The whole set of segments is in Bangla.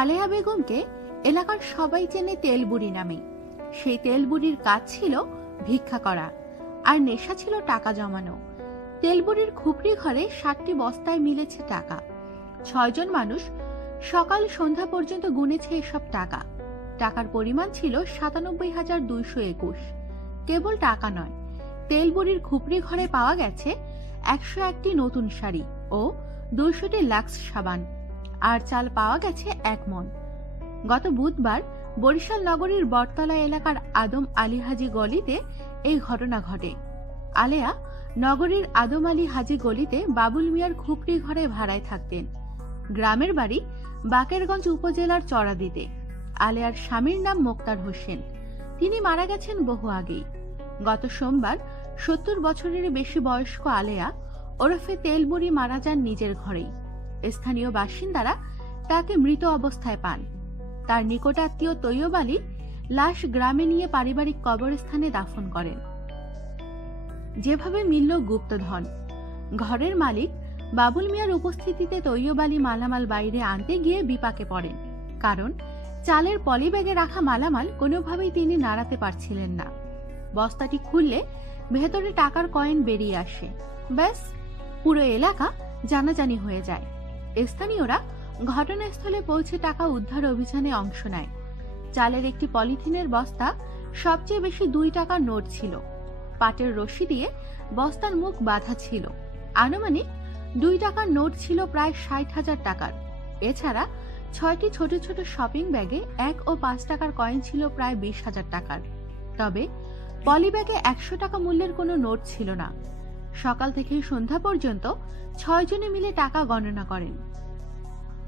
আলেয়া বেগমকে এলাকার সবাই চেনে তেলবুড়ি নামে সেই তেলবুড়ির কাজ ছিল ভিক্ষা করা, আর নেশা ছিল টাকা জমানো। তেলবুড়ির খুপড়ি ঘরে ষাটটি বস্তায় মিলেছে টাকা। ছয়জন মানুষ সকাল সন্ধ্যা পর্যন্ত গুনেছে এসব টাকা। টাকার পরিমাণ ছিল সাতানব্বই হাজার দুইশো একুশ। কেবল টাকা নয় তেলবুড়ির খুপড়ি ঘরে পাওয়া গেছে একশো একটি নতুন শাড়ি ও দুইশোটি লাক্স সাবান। আর চাল পাওয়া গেছে এক মন গত বুধবার বরিশাল নগরীর বটতলা এলাকার আদম আলী হাজি গলিতে এই ঘটনা ঘটে। আলেয়া নগরীর আদম আলী হাজি গলিতে বাবুল মিয়ার খুপড়ি ঘরে ভাড়ায় থাকতেন। গ্রামের বাড়ি বাকেরগঞ্জ উপজেলার চড়াদিতে। আলেয়ার স্বামীর নাম মোক্তার হোসেন। তিনি মারা গেছেন বহু আগেই। গত সোমবার সত্তর বছরের বেশি বয়স্ক আলেয়া ওরফে তেলবুড়ি মারা যান নিজের ঘরেই। স্থানীয় বাসিন্দারা তাকে মৃত অবস্থায় পান। তার নিকটাত্মীয় তৈয়ব আলী লাশ গ্রামে নিয়ে পারিবারিক কবরস্থানে দাফন করেন। যেভাবে মিলল গুপ্তধন, ঘরের মালিক বাবুল মিয়ার উপস্থিতিতে তৈয়ব আলী মালামাল বাইরে আনতে গিয়ে বিপাকে পড়েন, কারণ চালের পলিব্যাগে রাখা মালামাল কোনোভাবেই তিনি নাড়াতে পারছিলেন না। বস্তাটি খুললে ভেতরে টাকার কয়েন বেরিয়ে আসে। ব্যাস, পুরো এলাকা জানাজানি হয়ে যায়। স্থানীয়রা ঘটনাস্থলে পৌঁছে টাকা উদ্ধার অভিযানে অংশ নেয়। চালের একটি পলিথিনের বস্তা, সবচেয়ে বেশি দুই টাকার নোট ছিল। পাটের রশি দিয়ে বস্তার মুখ বাঁধা ছিল। আনুমানিক দুই টাকার নোট ছিল প্রায় ষাট হাজার টাকার। এছাড়া ছয়টি ছোট ছোট শপিং ব্যাগে এক ও পাঁচ টাকার কয়েন ছিল প্রায় বিশ হাজার টাকার। তবে পলিব্যাগে একশো টাকা মূল্যের কোনো নোট ছিল না। সকাল থেকে সন্ধ্যা পর্যন্ত ছয়জনে মিলে টাকা গণনা করেন।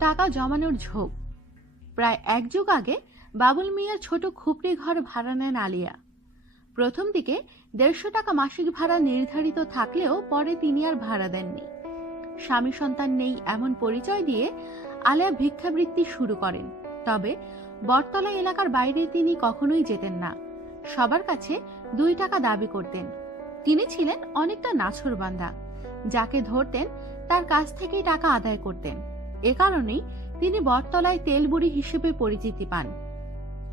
টাকা জমানোর ঝোঁক। প্রায় এক যুগ আগে বাবুল মিয়ার ছোট খুপড়ি ঘর ভাড়া নেন আলিয়া। প্রথম দিকে দেড়শো টাকা মাসিক ভাড়া নির্ধারিত থাকলেও পরে তিনি আর ভাড়া দেননি। স্বামী সন্তান নেই এমন পরিচয় দিয়ে আলিয়া ভিক্ষাবৃত্তি শুরু করেন। তবে বটতলা এলাকার বাইরে তিনি কখনোই যেতেন না। সবার কাছে দুই টাকা দাবি করতেন। তিনি ছিলেন অনেকটা নাছরবান্দা যাকে ধরতেন, তার কাছ থেকেই টাকা আদায় করতেন। এ কারণেই তিনি বটতলায় তেলবুড়ি হিসেবে পরিচিতি পান।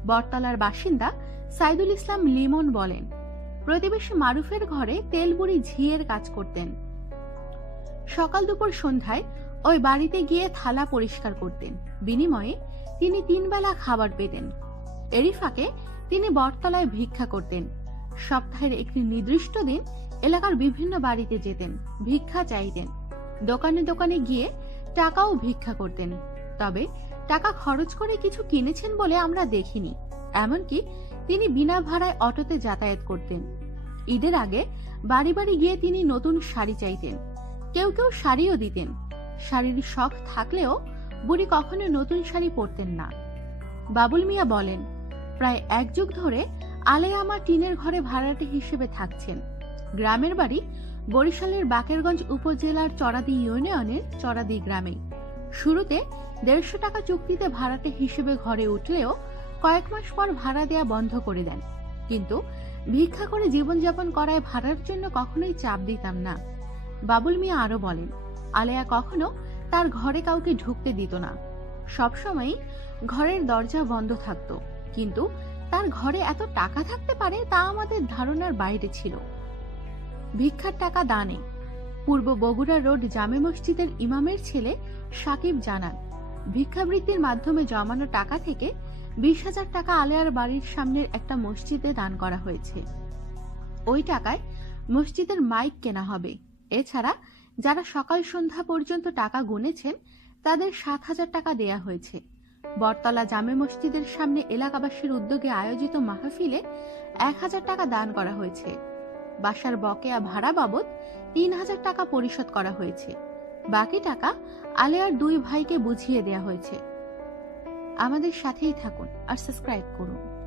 বটতলার বাসিন্দা সাইদুল ইসলাম লিমন বলেন, প্রতিবেশী মারুফের ঘরে তেলবুড়ি ঝিয়ের কাজ করতেন। সকাল দুপুর সন্ধ্যায় ওই বাড়িতে গিয়ে থালা পরিষ্কার করতেন। বিনিময়ে তিনি তিনবেলা খাবার পেতেন। এরই ফাঁকে তিনি বটতলায় ভিক্ষা করতেন। সপ্তাহের একটি নির্দিষ্ট দিন এলাকার বিভিন্ন বাড়িতে যেতেন, ভিক্ষা চাইতেন, দোকানে দোকানে গিয়ে টাকাও ভিক্ষা করতেন। তবে টাকা খরচ করে কিছু কিনেছেন বলে আমরা দেখিনি, এমনকি তিনি বিনা ভাড়ায় অটোতে যাতায়াত করতেন। ঈদের আগে বাড়ি বাড়ি গিয়ে তিনি নতুন শাড়ি চাইতেন, কেউ কেউ শাড়িও দিতেন। শাড়ির শখ থাকলেও বুড়ি কখনো নতুন শাড়ি পরতেন না। বাবুল মিয়া বলেন, প্রায় এক যুগ ধরে আলে আমার টিনের ঘরে ভাড়াটে হিসেবে থাকছেন। গ্রামের বাড়ি বরিশালের বাকেরগঞ্জ উপজেলার চড়াদি ইউনিয়নের চড়াদি গ্রামে। শুরুতে দেড়শো টাকা চুক্তিতে ভাড়াটে হিসেবে ঘরে উঠলেও কয়েক মাস পর ভাড়া দেয়া বন্ধ করে দেন। কিন্তু ভিক্ষা করে জীবনযাপন করায় ভাড়ার জন্য কখনোই চাপ দিতাম না। বাবুল মিয়া আরও বলেন, আলেয়া কখনো তার ঘরে কাউকে ঢুকতে দিত না। সবসময়ই ঘরের দরজা বন্ধ থাকতো। কিন্তু তার ঘরে এত টাকা থাকতে পারে তা আমাদের ধারণার বাইরে ছিল। ভিক্ষার টাকা দানে। পূর্ব বগুড়া রোড জামে মসজিদের ইমামের ছেলে সাকিব জানান, ভিক্ষাবৃত্তির মাধ্যমে জমানো টাকা থেকে বিশ হাজার টাকা আলেয়ার বাড়ির সামনের একটা মসজিদে দান করা হয়েছে। ওই টাকায় মসজিদের মাইক কেনা হবে। এছাড়া যারা সকাল সন্ধ্যা পর্যন্ত টাকা গুনেছেন, তাদের সাত হাজার টাকা দেয়া হয়েছে। বটতলা জামে মসজিদের সামনে এলাকাবাসীর উদ্যোগে আয়োজিত মাহফিলে এক হাজার টাকা দান করা হয়েছে। বাসার বকেয়া ভাড়া বাবদ তিন হাজার টাকা পরিশোধ করা হয়েছে। বাকি টাকা আলেয়ার দুই ভাইকে বুঝিয়ে দেয়া হয়েছে। আমাদের সাথেই থাকুন আর সাবস্ক্রাইব করুন।